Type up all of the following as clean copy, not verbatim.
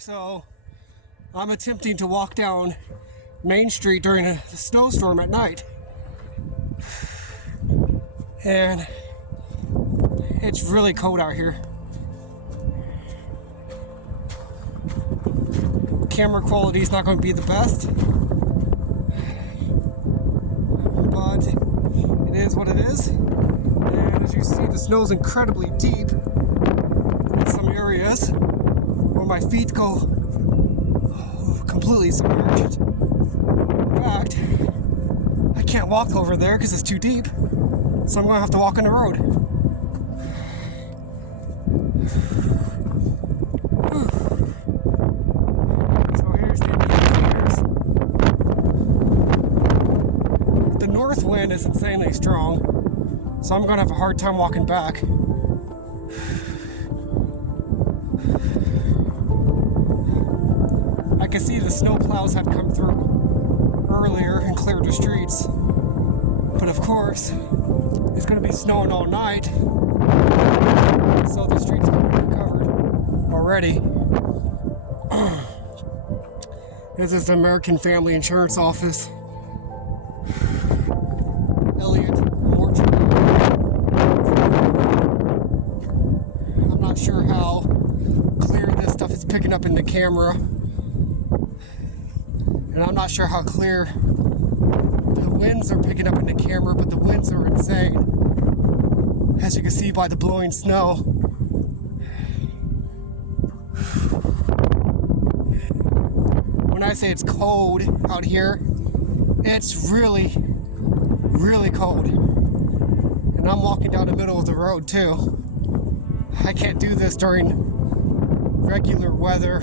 So I'm attempting to walk down Main Street during a snowstorm at night, and it's really cold out here. Camera quality is not going to be the best, but it is what it is. And as you see, the snow is incredibly deep in some areas where my feet go completely submerged. In fact, I can't walk over there because it's too deep, so I'm going to have to walk on the road. So here's the indicators. The north wind is insanely strong, so I'm going to have a hard time walking back. I can see the snow plows had come through earlier and cleared the streets, but of course it's going to be snowing all night, so the streets are going to be covered already. This is the American Family Insurance Office. Elliott Mortuary. I'm not sure how clear this stuff is picking up in the camera, and I'm not sure how clear the winds are picking up in the camera, but the winds are insane, as you can see by the blowing snow. When I say it's cold out here, it's really, really cold. And I'm walking down the middle of the road too. I can't do this during regular weather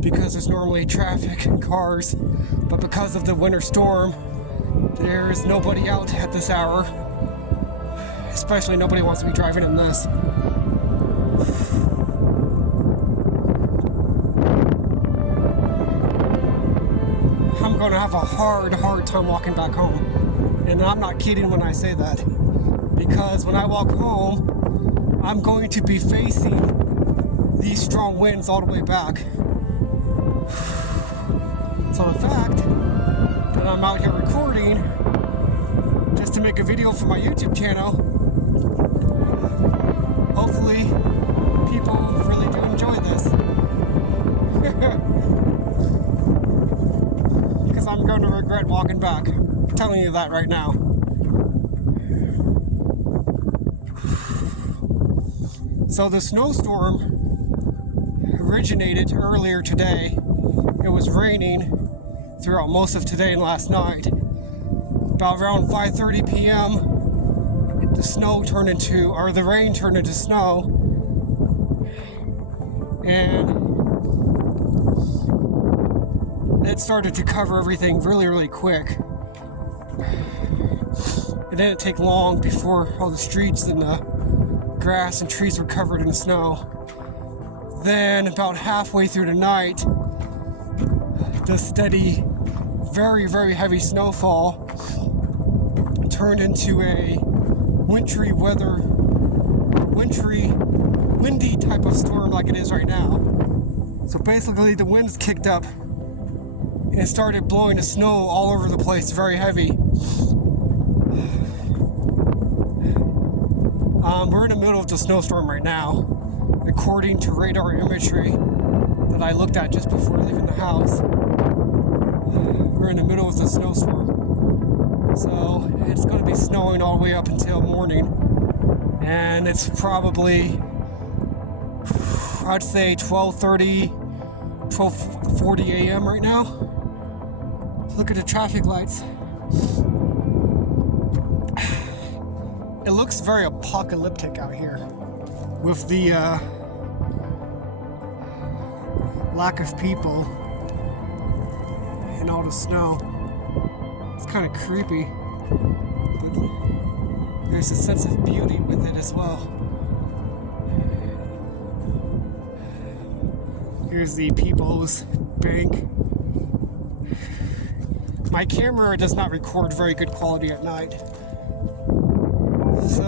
because there's normally traffic and cars, but because of the winter storm, there is nobody out at this hour. Especially nobody wants to be driving in this. I'm going to have a hard time walking back home. And I'm not kidding when I say that. Because when I walk home, I'm going to be facing these strong winds all the way back. So the fact that I'm out here recording just to make a video for my YouTube channel, hopefully people really do enjoy this. Because I'm going to regret walking back. I'm telling you that right now. So the snowstorm originated earlier today. It was raining throughout most of today and last night. About around 5:30 p.m., the rain turned into snow, and it started to cover everything really, really quick. It didn't take long before all the streets and the grass and trees were covered in snow. Then, about halfway through the night, the steady, very, very heavy snowfall turned into a windy type of storm like it is right now. So basically the winds kicked up and it started blowing the snow all over the place, very heavy. We're in the middle of the snowstorm right now, according to radar imagery that I looked at just before leaving the house. We're in the middle of the snowstorm. So it's going to be snowing all the way up until morning. And it's probably, I'd say 12:40 a.m. right now. Look at the traffic lights. It looks very apocalyptic out here with the lack of people and all the snow. It's kind of creepy, but there's a sense of beauty with it as well. Here's the People's Bank. My camera does not record very good quality at night, so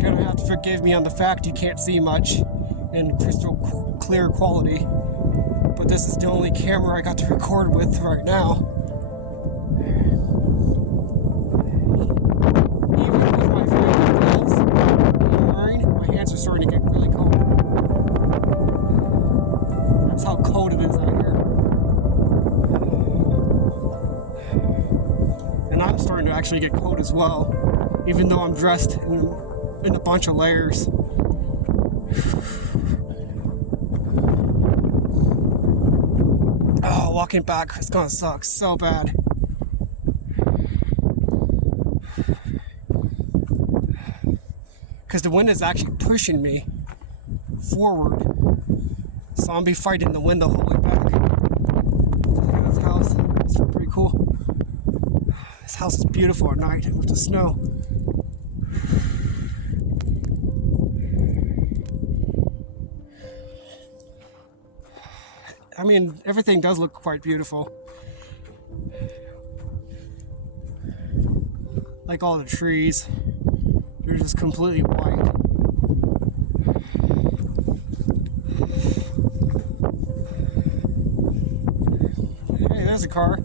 you're gonna have to forgive me on the fact you can't see much in crystal clear quality. But this is the only camera I got to record with right now. Even with my very good gloves I'm wearing, my hands are starting to get really cold. That's how cold it is out here. And I'm starting to actually get cold as well, even though I'm dressed in a bunch of layers. Oh, walking back is gonna suck so bad. Because the wind is actually pushing me forward. So I'm gonna be fighting the wind the whole way back. Look at this house. It's pretty cool. This house is beautiful at night with the snow. I mean, everything does look quite beautiful. Like all the trees, they're just completely white. Hey, there's a car.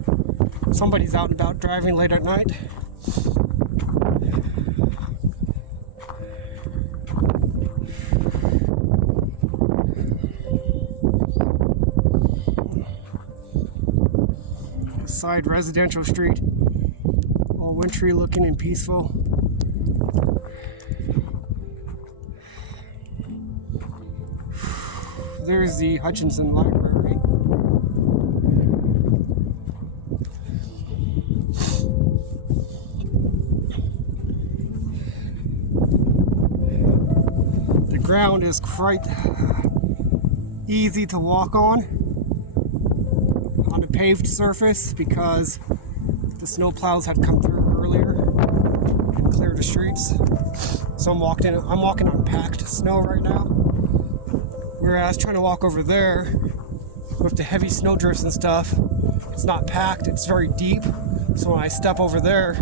Somebody's out and about driving late at night. Side residential street, all wintry looking and peaceful. There's the Hutchinson Library. The ground is quite easy to walk on a paved surface because the snow plows had come through earlier and cleared the streets. So I'm walking on packed snow right now. Whereas trying to walk over there with the heavy snow drifts and stuff, it's not packed, it's very deep. So when I step over there,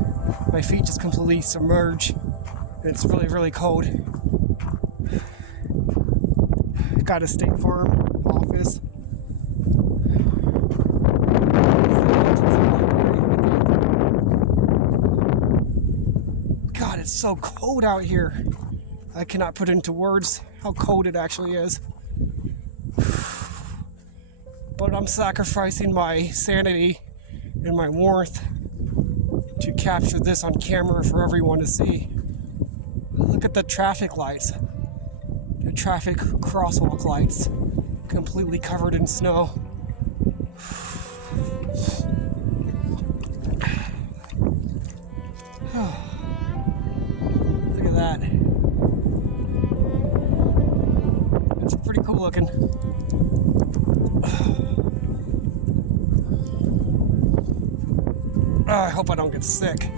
my feet just completely submerge and it's really, really cold. Got a State Farm office. God, it's so cold out here. I cannot put into words how cold it actually is. But I'm sacrificing my sanity and my warmth to capture this on camera for everyone to see. Look at the traffic lights. The traffic crosswalk lights completely covered in snow. Look at that. It's pretty cool looking. I hope I don't get sick.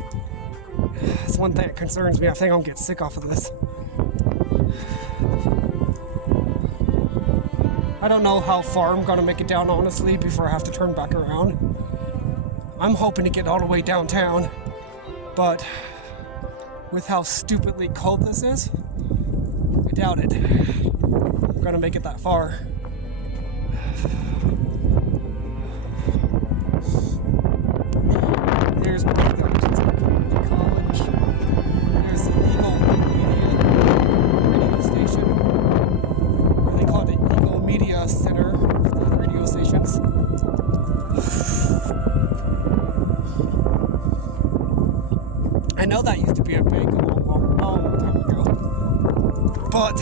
That's one thing that concerns me. I think I'll get sick off of this. I don't know how far I'm gonna make it down, honestly, before I have to turn back around. I'm hoping to get all the way downtown, but with how stupidly cold this is, I doubt it. I'm gonna make it that far. There's the college. There's the Eagle Media radio station. They call it the Eagle Media Center for radio stations. I know that used to be a bank a long time ago, but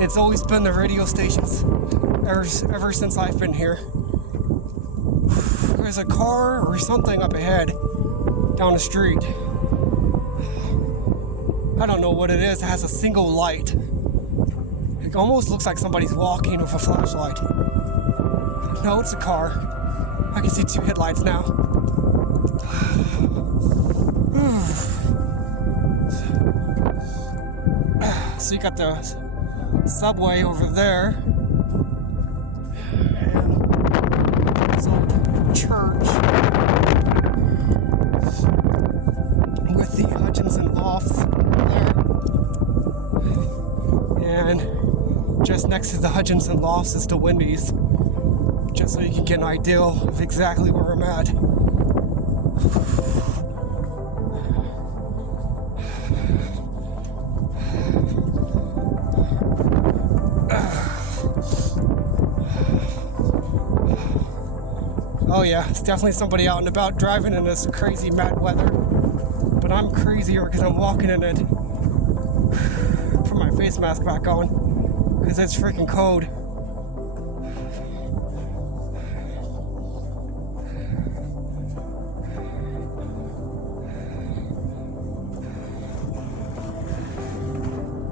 it's always been the radio stations ever since I've been here. There's a car or something up ahead down the street. I don't know what it is. It has a single light. It almost looks like somebody's walking with a flashlight. No, it's a car. I can see two headlights now. So you got the subway over there. And some church with the Hutchinson lofts there. And Just next to the Hutchinson lofts is the Wendy's. Just so you can get an idea of exactly where I'm at. Oh yeah, it's definitely somebody out and about driving in this crazy mad weather. But I'm crazier because I'm walking in it. Put my face mask back on because it's freaking cold.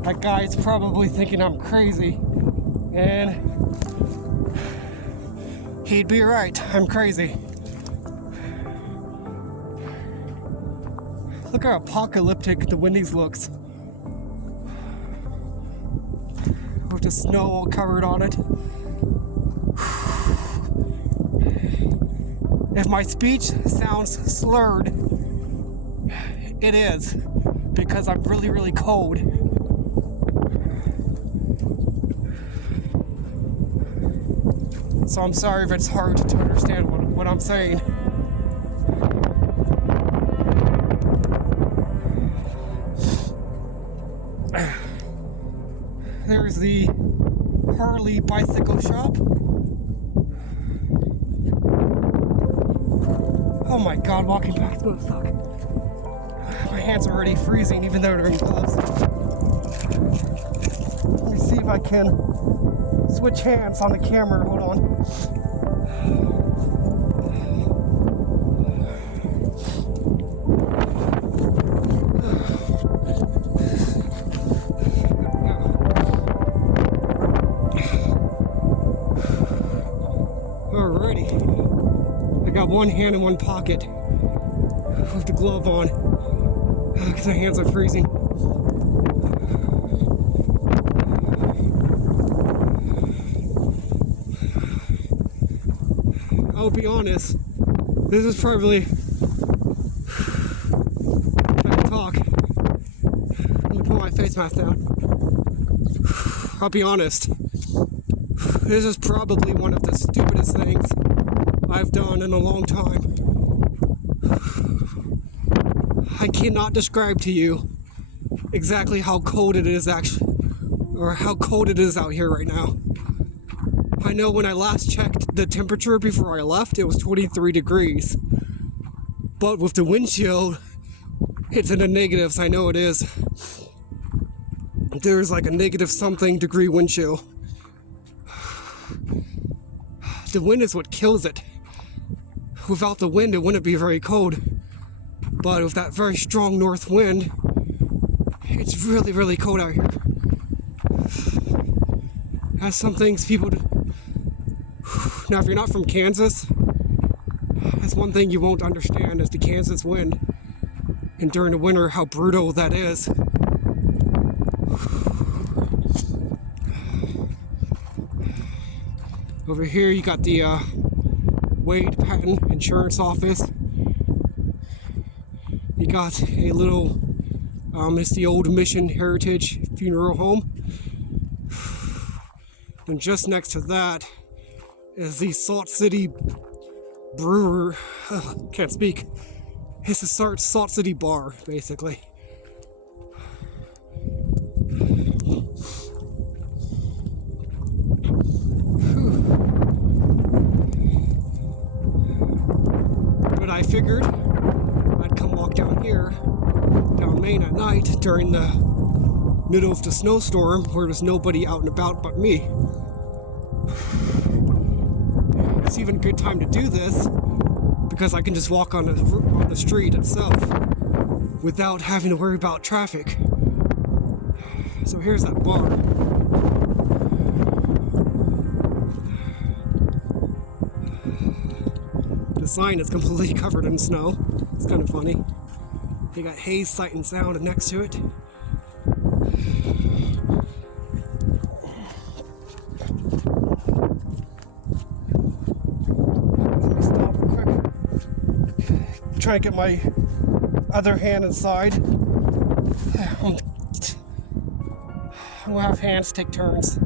That guy's probably thinking I'm crazy, and he'd be right. I'm crazy. Look how apocalyptic the Wendy's looks. With the snow all covered on it. If my speech sounds slurred, it is because I'm really, really cold. So I'm sorry if it's hard to understand what I'm saying. There's the Harley bicycle shop. Oh my god, walking back to suck. My hands are already freezing even though they're in gloves. Let me see if I can switch hands on the camera. Hold on. Alrighty. I got one hand in one pocket with the glove on because my hands are freezing. I'll be honest, this is probably, if I can talk, let me put my face mask down. I'll be honest, this is probably one of the stupidest things I've done in a long time. I cannot describe to you exactly how cold it is actually, or how cold it is out here right now. I know when I last checked the temperature before I left, it was 23 degrees. But with the windshield, it's in the negatives. I know it is. There's like a negative something degree wind chill. The wind is what kills it. Without the wind, it wouldn't be very cold. But with that very strong north wind, it's really, really cold out here. That's some things people do. Now, if you're not from Kansas, that's one thing you won't understand is the Kansas wind. And during the winter, how brutal that is. Over here, you got the Wade Patent Insurance Office. You got a little, it's the old Mission Heritage Funeral Home. And just next to that is the Salt City Brewer, can't speak. It's a Salt City Bar, basically. But I figured I'd come walk down here, down Main at night during the middle of the snowstorm where there's nobody out and about but me. It's even a good time to do this because I can just walk on the street itself without having to worry about traffic. So here's that bar. The sign is completely covered in snow. It's kind of funny. They got Hayes Sight and Sound next to it. Let me stop quick. Try to get my other hand inside. We'll have hands take turns.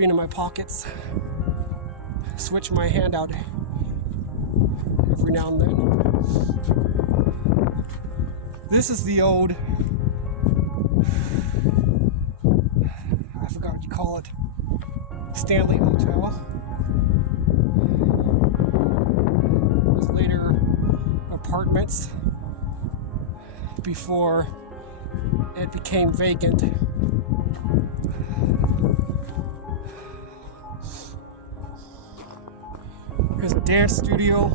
being in my pockets. Switch my hand out every now and then. This is the old, I forgot what you call it, Stanley Hotel. It was later apartments before it became vacant. Here's a dance studio.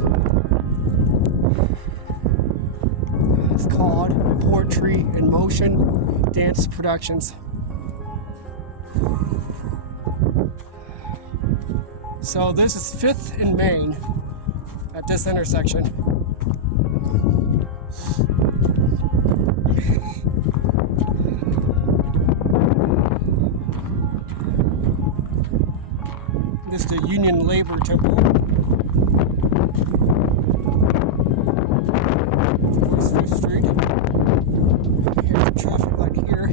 It's called Poetry in Motion Dance Productions. So this is 5th and Main at this intersection. This is the Union Labor Temple. Here's 5th Street. Here's the traffic light here.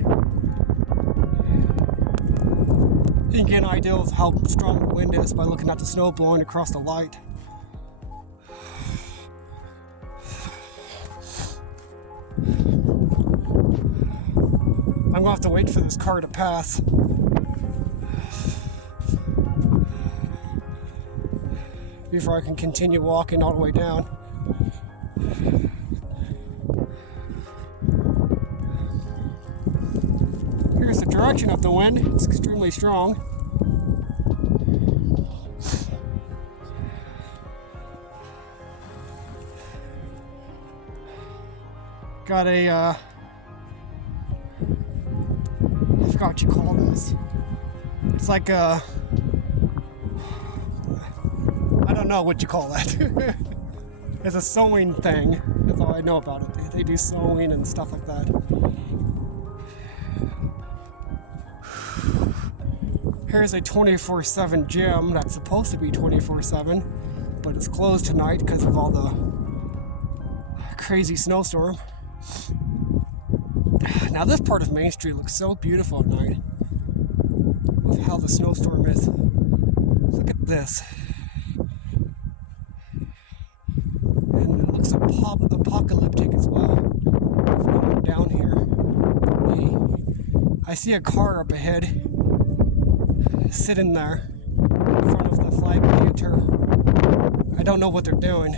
You can get an idea of how strong the wind is by looking at the snow blowing across the light. I'm gonna have to wait for this car to pass. Before I can continue walking all the way down. Here's the direction of the wind. It's extremely strong. Got a, I forgot what you call this. It's like a, I don't know what you call that. It's a sewing thing. That's all I know about it. They do sewing and stuff like that. Here's a 24/7 gym that's supposed to be 24/7, but it's closed tonight because of all the crazy snowstorm. Now this part of Main Street looks so beautiful at night with how the snowstorm is. Look at this. And it looks apocalyptic as well. If no one down here. I see a car up ahead sitting there in front of the flag planter. I don't know what they're doing.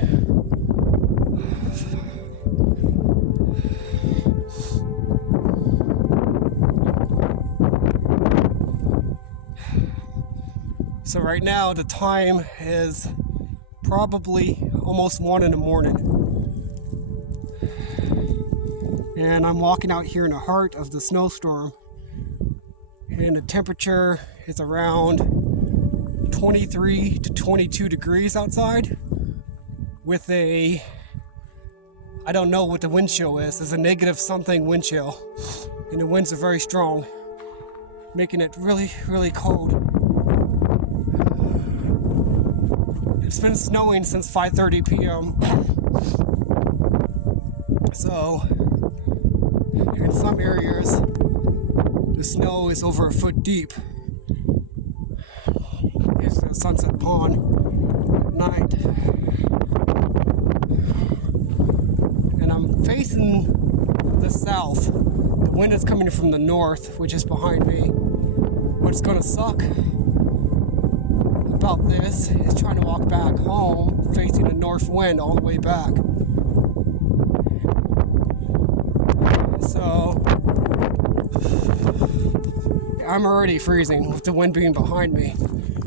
So right now the time is probably almost 1 in the morning. And I'm walking out here in the heart of the snowstorm. And the temperature is around 23 to 22 degrees outside with a, I don't know what the wind chill is. It's a negative something wind chill. And the winds are very strong, making it really, really cold. It's been snowing since 5:30 p.m. So, in some areas, the snow is over a foot deep. Here's the Sunset Pond at night. And I'm facing the south. The wind is coming from the north, which is behind me. What's gonna suck about this is trying to walk back home facing the north wind all the way back. So I'm already freezing with the wind being behind me.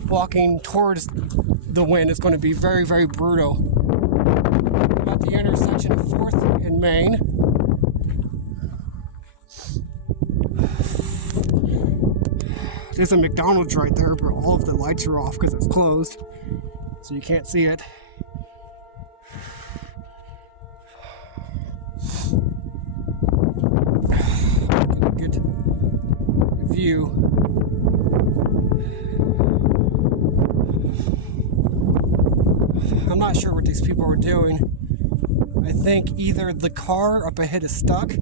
Walking towards the wind is going to be very, very brutal. I'm at the intersection of 4th and Main. There's a McDonald's right there, but all of the lights are off because it's closed, so you can't see it. Get a good view. I'm not sure what these people are doing. I think either the car up ahead is stuck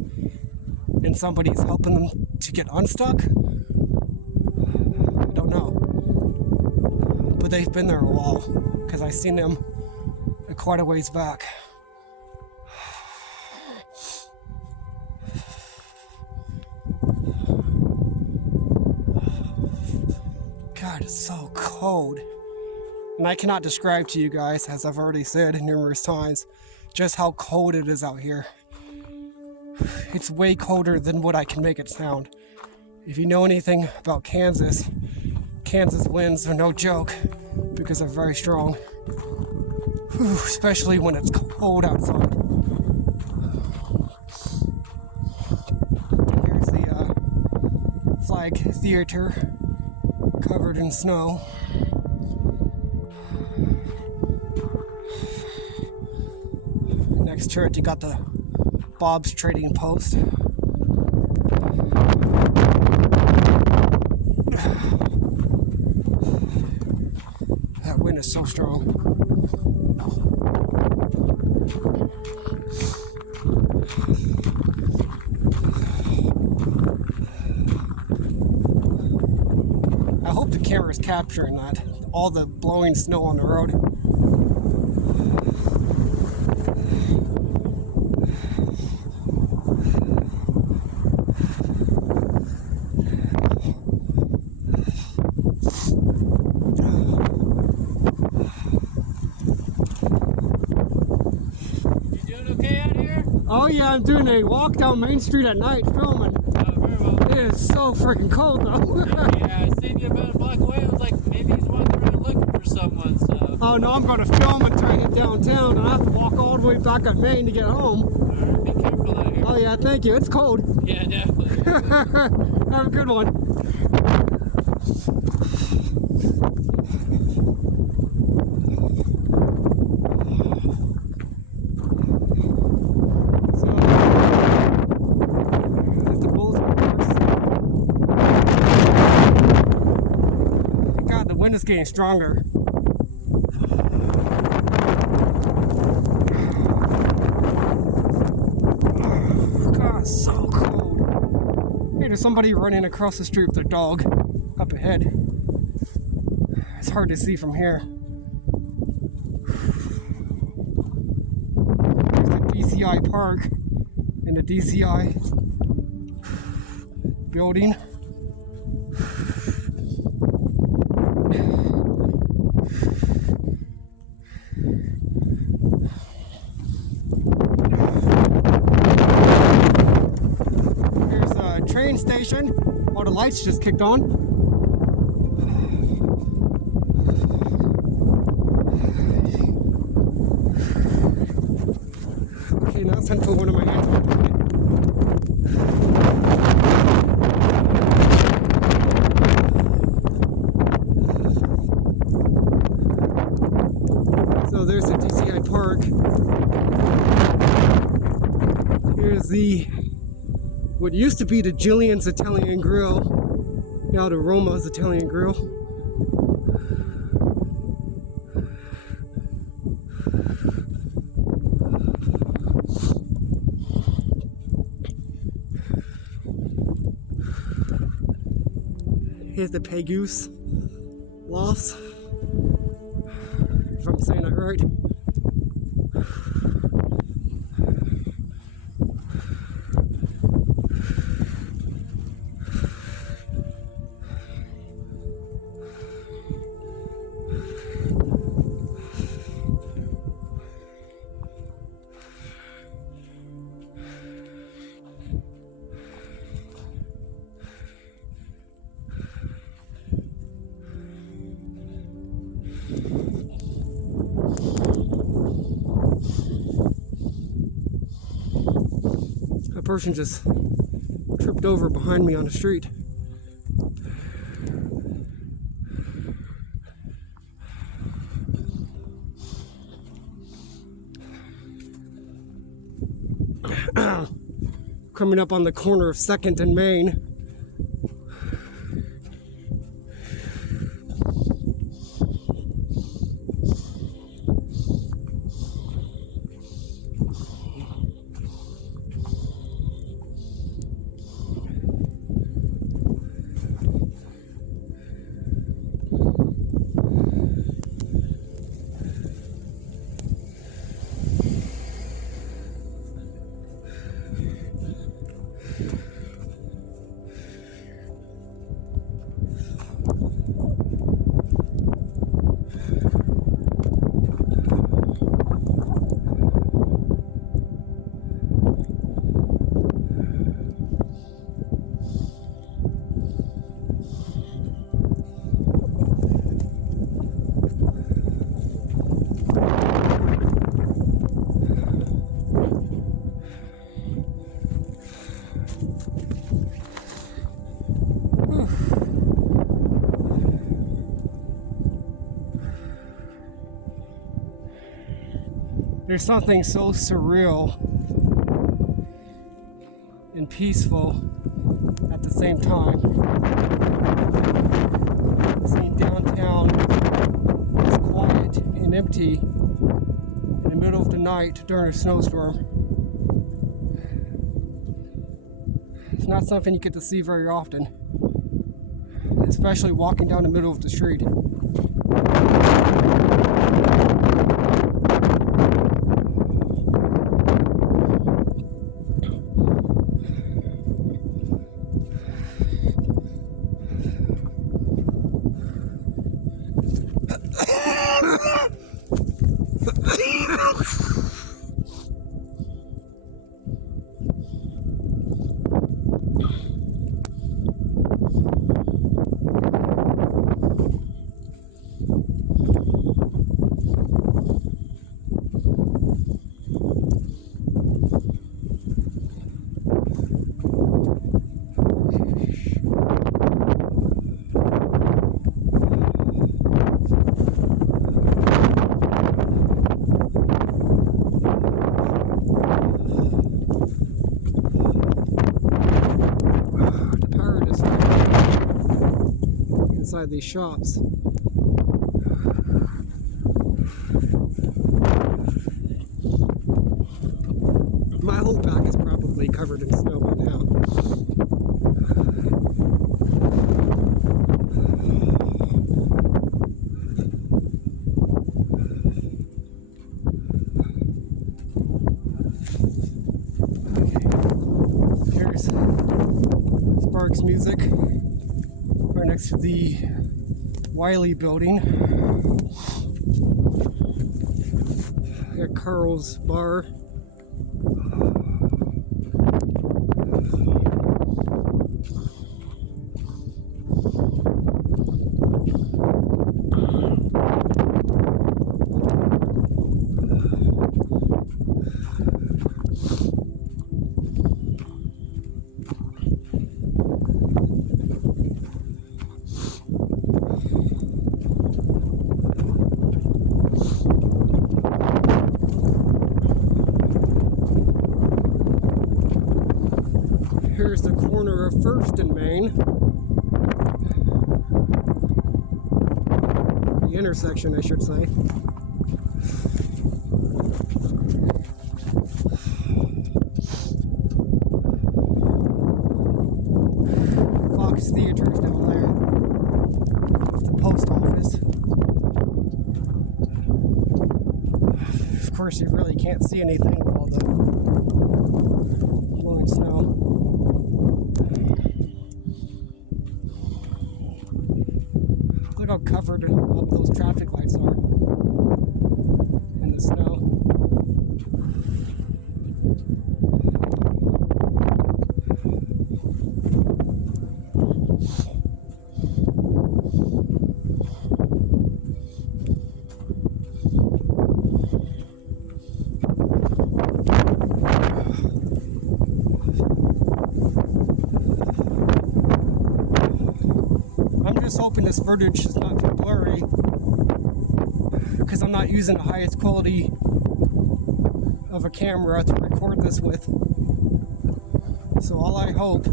and somebody's helping them to get unstuck. I don't know. they've been there a while, because I seen them quite a ways back. God, it's so cold. And I cannot describe to you guys, as I've already said numerous times, just how cold it is out here. It's way colder than what I can make it sound. If you know anything about Kansas, Kansas winds are no joke because they're very strong. Whew, especially when it's cold outside. Here's the flag theater covered in snow. Next to it, you got the Bob's Trading Post. That wind is so strong. I hope the camera's capturing that. All the blowing snow on the road. Oh yeah, I'm doing a walk down Main Street at night filming. Very well. It is so freaking cold though. Yeah, I seen you about a block away. I was like, maybe he's walking around looking for someone. So. Oh no, I'm going to film until I get downtown, and I have to walk all the way back on Main to get home. Alright, be careful out here. Oh yeah, thank you. It's cold. Yeah, definitely. Have a good one. Wind is getting stronger. God, so cold. Hey, there's somebody running across the street with their dog up ahead. It's hard to see from here. There's the DCI Park and the DCI building. Train station. All the lights just kicked on. Okay, now it's time to put one of my hands in my pocket. So there's the DCI Park. Here's the what used to be the Jillian's Italian Grill, now the Roma's Italian Grill. Here's the Pegoose Lofts, if I'm saying that right. A person just tripped over behind me on the street. Coming up on the corner of 2nd and Main. There's something so surreal and peaceful at the same time. Seeing downtown is quiet and empty in the middle of the night during a snowstorm. It's not something you get to see very often, especially walking down the middle of the street. Inside these shops. My whole back is probably covered in snow by now. Okay. Here's Sparks Music. Right next to the Wiley building. Got Carl's Bar. Here's the corner of First and Main. The intersection, I should say. Fox Theater's down there. It's the post office. Of course, you really can't see anything with all the blowing snow. Look how covered up those traffic lights are in the snow. I'm just hoping this footage is not too blurry because I'm not using the highest quality of a camera to record this with. So all I hope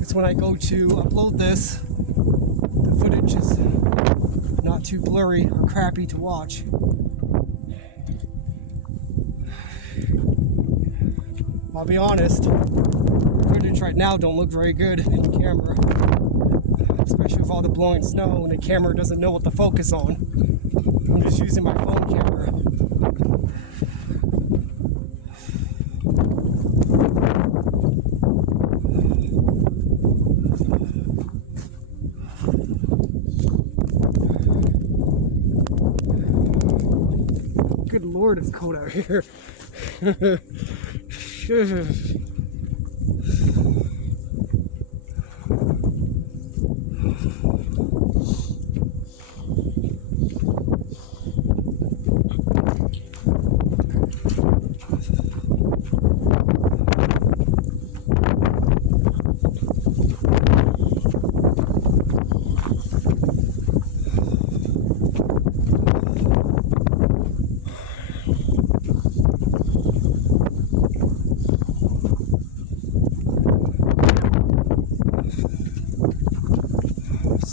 is when I go to upload this, the footage is not too blurry or crappy to watch. I'll be honest, footage right now don't look very good in the camera. Especially with all the blowing snow and the camera doesn't know what to focus on. I'm just using my phone camera. Good Lord, it's cold out here.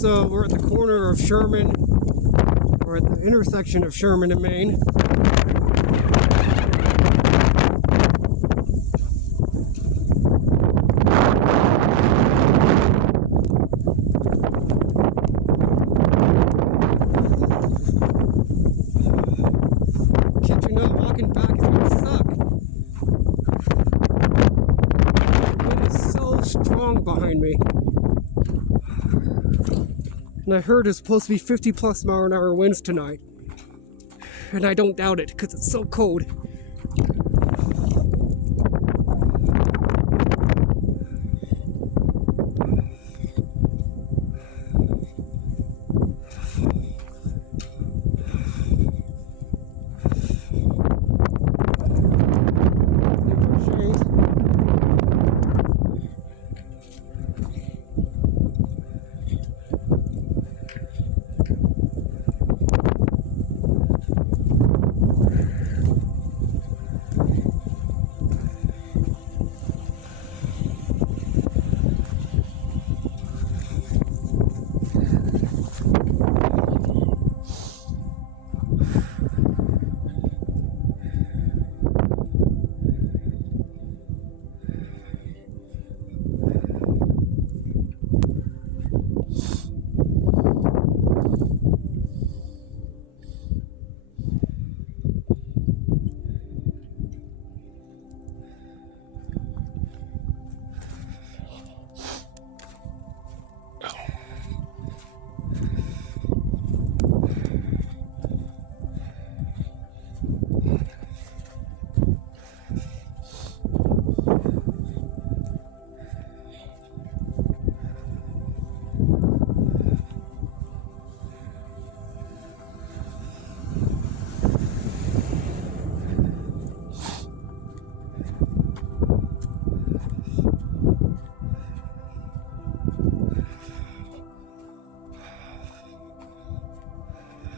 So we're at the corner of Sherman, or at the intersection of Sherman and Maine. Kid you not, walking back is gonna suck. The wind is so strong behind me. And I heard it's supposed to be 50+ mile-an-hour winds tonight. And I don't doubt it, because it's so cold.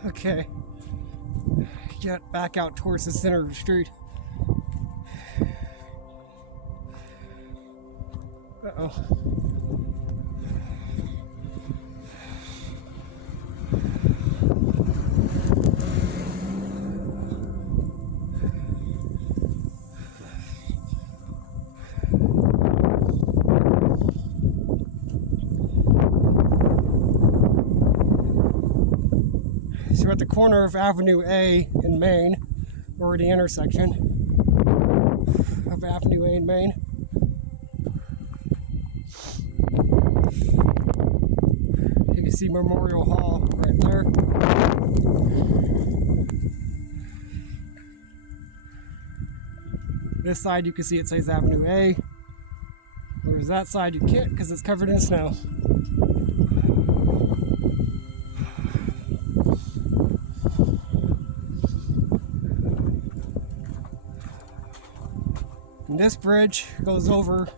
Okay, get back out towards the center of the street. Uh-oh. So we're at the corner of Avenue A in Maine, or the intersection of Avenue A in Maine. You can see Memorial Hall right there. This side you can see it says Avenue A, whereas that side you can't because it's covered in snow. And this bridge goes over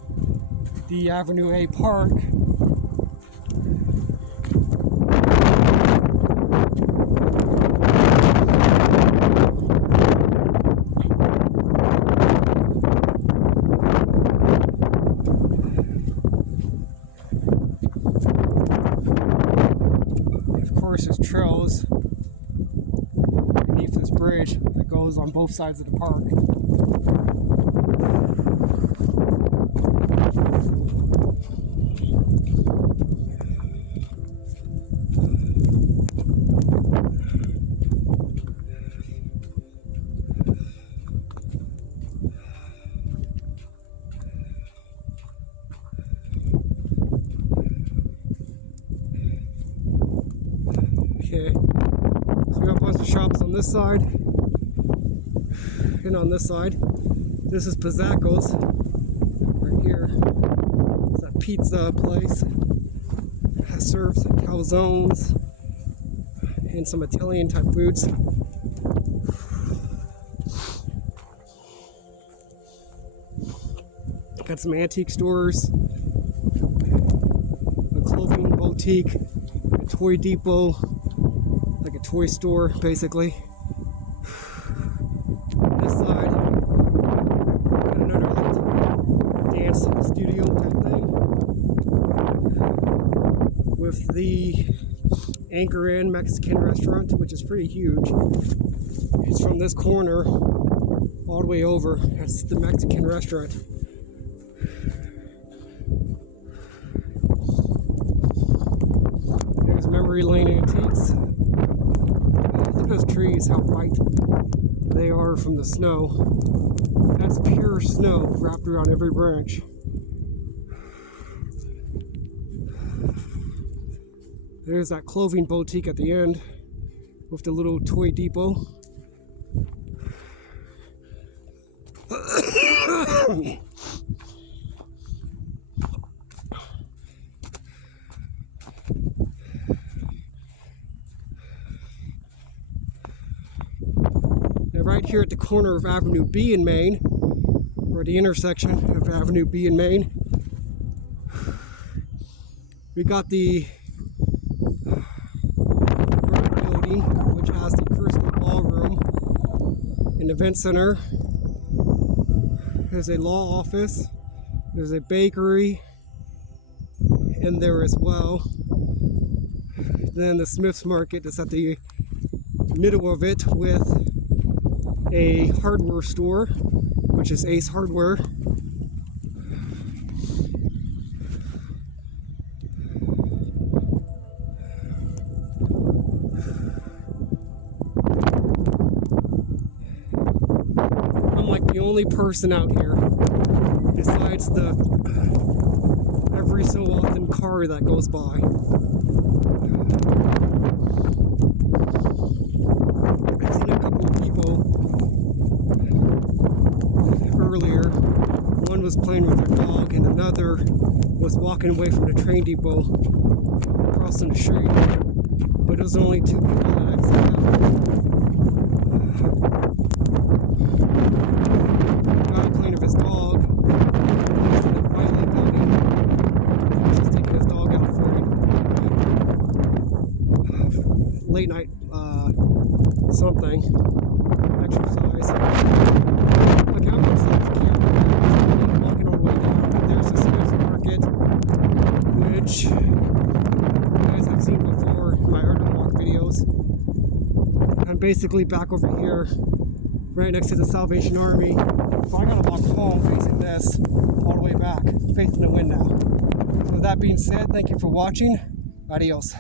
the Avenue A Park. Of course, there's trails beneath this bridge that goes on both sides of the park. Okay, so we got a bunch of shops on this side and on this side. This is Pizzacco's right here. It's that pizza place that serves calzones and some Italian type foods. Got some antique stores, a clothing boutique, a toy depot, like a toy store basically. This side, got another little dance studio type thing with the Anchor Inn Mexican restaurant, which is pretty huge. It's from this corner all the way over. That's the Mexican restaurant. There's Memory Lane Antiques. Look at those trees, how white they are from the snow. That's pure snow wrapped around every branch. There's that clothing boutique at the end with the little toy depot. And right here at the corner of Avenue B in Maine, or the intersection of Avenue B in Maine, we got the building, which has the Crystal Ballroom, an event center. There's a law office. There's a bakery in there as well. Then the Smith's Market is at the middle of it with a hardware store, which is Ace Hardware. I'm like the only person out here besides the every so often car that goes by. I've seen a couple of people earlier. One was playing with their dog and another was walking away from the train depot crossing the street. But it was only two people that I've seen out. Playing with his dog. He's in the Wiley building. He's just taking his dog out for a late night something. Exercise. Look how much the camera walking all the way down. There's the Smith's Market, which you guys have seen before in my urban walk videos. I'm basically back over here, right next to the Salvation Army. So I gotta walk home facing this all the way back, facing the wind now. So with that being said, thank you for watching. Adios.